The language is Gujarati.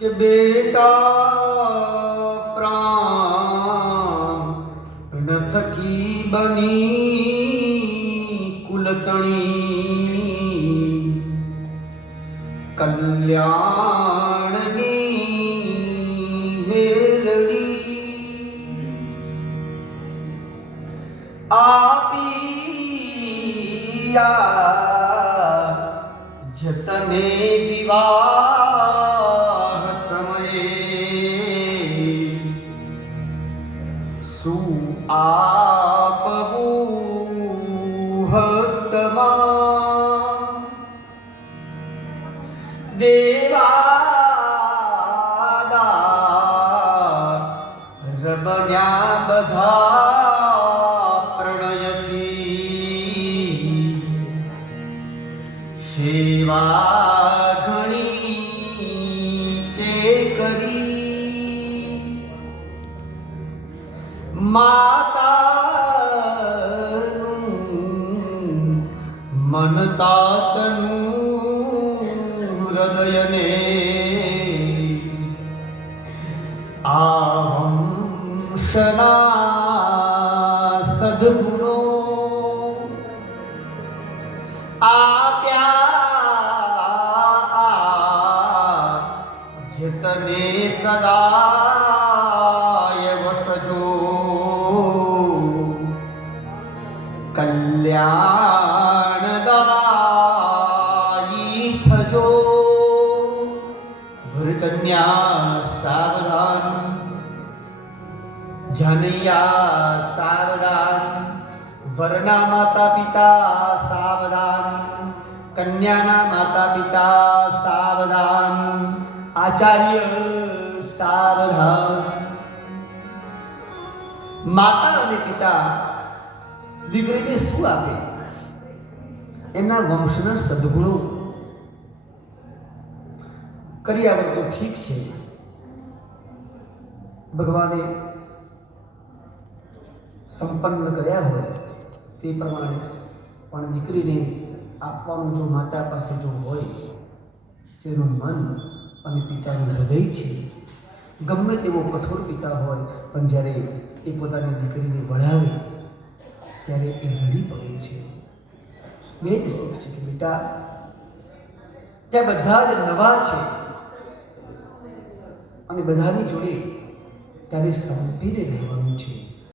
કે બેટા પ્રાણ થકી બની કુલતણી કલ્યાણની વેલડી આપીયા જતને વિવાહ સમયે શું આપવું હસ્તમાં દેવાદા રબન્યા બધા પ્રણયથી સેવા ઘણી તે કરી માતાનું મનતા તનું હૃદયને આ વંશના સદગુણો આપ્યા જતને સદાય વસજો કલ્યાણદાયી થજો વરકન્યા સાવધાન જનૈયા સાવધાન વરના માતા પિતા સાવધાન કન્યાના માતા પિતા સાવધાન આચાર્ય સાવધાન માતા અને પિતા દીકરીને શું આપે? એમના વંશના સદગુણો. કર્યાવર તો ઠીક છે, ભગવાને સંપન્ન કર્યા હોય તે પ્રમાણે, પણ દીકરીને આપવાનું જો માતા પાસે જો હોય તેનું મન અને પિતાનું હૃદય છે, ગમે તેવો કઠોર પિતા હોય પણ જ્યારે એ પોતાની દીકરીને વળાવે ત્યારે એ રડી પડે છે. બે જ શીખ છે કે બેટા ત્યાં બધા જ નવા છે અને બધાની જોડે ત્યારે સંપીને રહેવાનું છે.